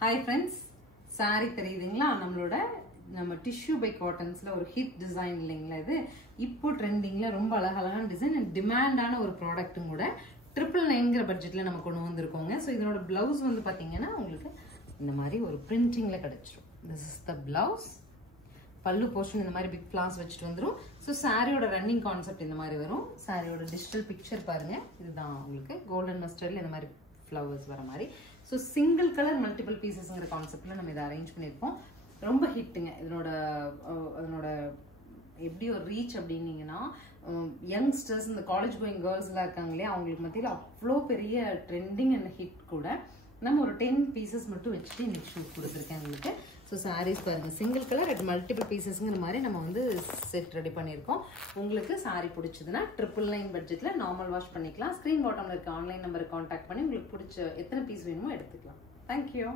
Hi friends, sorry தெரியுதுங்களா? நம்ம tissue by காட்டன்ஸ்ல ஒரு ஹிட் டிசைன் இல்லைங்களா? இது இப்போ ட்ரெண்டிங்ல ரொம்ப அழகழகான டிசைன் அண்ட் டிமாண்டான ஒரு ப்ராடக்ட்டும் கூட 999 பட்ஜெட்ல நம்ம கொண்டு வந்திருக்கோங்க. ஸோ இதனோட பிளவுஸ் வந்து பாத்தீங்கன்னா உங்களுக்கு இந்த மாதிரி ஒரு பிரிண்டிங்ல கிடைச்சிரும். This is the blouse. பல்லு போர்ஷன் இந்த மாதிரி பிக் ஃபிளார்ஸ் வச்சுட்டு வந்துடும். ஸோ சாரியோட ரன்னிங் கான்செப்ட் இந்த மாதிரி வரும். சாரியோட டிஜிட்டல் பிக்சர் பாருங்க, இதுதான் உங்களுக்கு கோல்டன் மஸ்டர்ட்ல இந்த மாதிரி ஃப்ளவர்ஸ் வர மாதிரி. ஸோ சிங்கிள் கலர் மல்டிபிள் பீசஸ்ங்கிற கான்செப்ட்ல நம்ம இதை அரேஞ்ச் பண்ணியிருக்கோம். ரொம்ப ஹிட்டுங்க. இதனோட எப்படி ஒரு ரீச் அப்படின்னீங்கன்னா, யங்ஸ்டர்ஸ் இந்த காலேஜ் கோயிங் கேர்ள்ஸ்லாம் இருக்காங்களே, அவங்களுக்கு மத்தியில் அவ்வளோ பெரிய ட்ரெண்டிங் அண்ட் ஹிட் கூட. நம்ம ஒரு 10 பீசஸ் மட்டும் வச்சுட்டு இன்னைக்கு ஷூட் கொடுத்துருக்கேன் உங்களுக்கு. ஸோ சாரீஸ் பாருங்க, சிங்கிள் கலர் அட் மல்டிபிள் பீசஸ்ங்கிற மாதிரி நம்ம வந்து செட் ரெடி பண்ணியிருக்கோம். உங்களுக்கு சாரி பிடிச்சதுன்னா 999 பட்ஜெட்ல நார்மல் வாஷ் பண்ணிக்கலாம். ஸ்க்ரீன் பாட்டம்ல இருக்க ஆன்லைன் நம்பருக்கு கான்டாக்ட் பண்ணி உங்களுக்கு பிடிச்ச எத்தனை பீஸ் வேணுமோ எடுத்துக்கலாம். தேங்க்யூ.